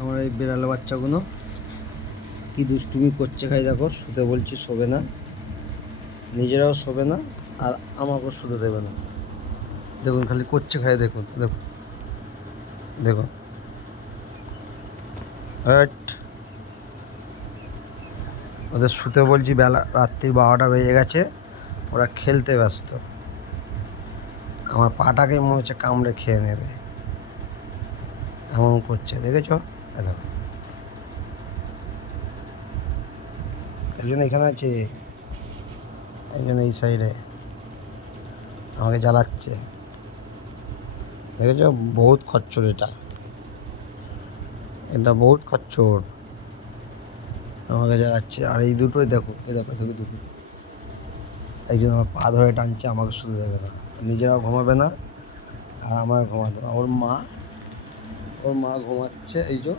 আমার এই বেড়ালে বাচ্চাগুলো কি দুষ্টুমি করছে, খাই দেখো। শুতে বলছি শোবে না, নিজেরাও শোবে না, আর আমাকেও শুতে দেবে না। দেখুন খালি করছে, খাই দেখুন, দেখুন দেখুন। রাইট, ওদের শুতে বলছি, বেলা রাত্রি 12টা বেজে গেছে, ওরা খেলতে ব্যস্ত। আমার পাটাকে মনে হচ্ছে কামড়ে খেয়ে নেবে, এমন করছে, দেখেছ? দেখো, একজন এখানে আছে, একজন এই সাইডে আমাকে জ্বালাচ্ছে, দেখেছ? বহুত খচ্চর এটা, এটা বহুত খচ্চর, আমাকে জ্বালাচ্ছে। আর এই দুটোই দেখো, এই দেখো, দেখো দুটো, একজন আমার পা ধরে টানছে, আমাকে শুতে দেবে না, নিজেরাও ঘুমাবে না, আর আমার ঘুমাতে না। ওর মা ঘুমাচ্ছে, এই যে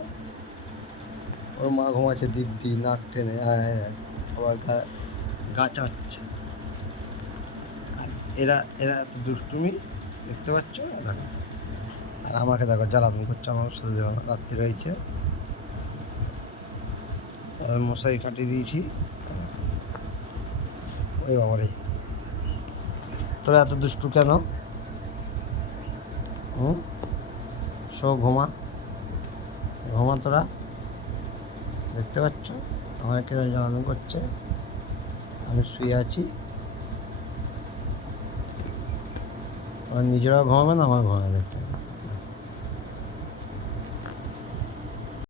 ওর মা ঘুমাচ্ছে দিব্যি নাক টেনে, হ্যাঁ হ্যাঁ, আবার গা চাচ্ছে। আর এরা এরা এত দুষ্টুমি, দেখতে পাচ্ছ? দেখো, আর আমাকে দেখো জ্বালাতন করছে, আমার শুতে দেবে না। রাত্রি রয়েছে, মশারি কাটিয়ে দিয়েছি। ওই বাবারে, তোরা এত দুষ্টু কেন? হুম, ঘুমা, ঘুমা তোরা, দেখতে পাচ্ছ আমাকে জ্বালাতন করছে, আমি শুয়ে আছি, ওরা নিজেরাও ঘুমাবে না, আমার ঘুমাবে, দেখতে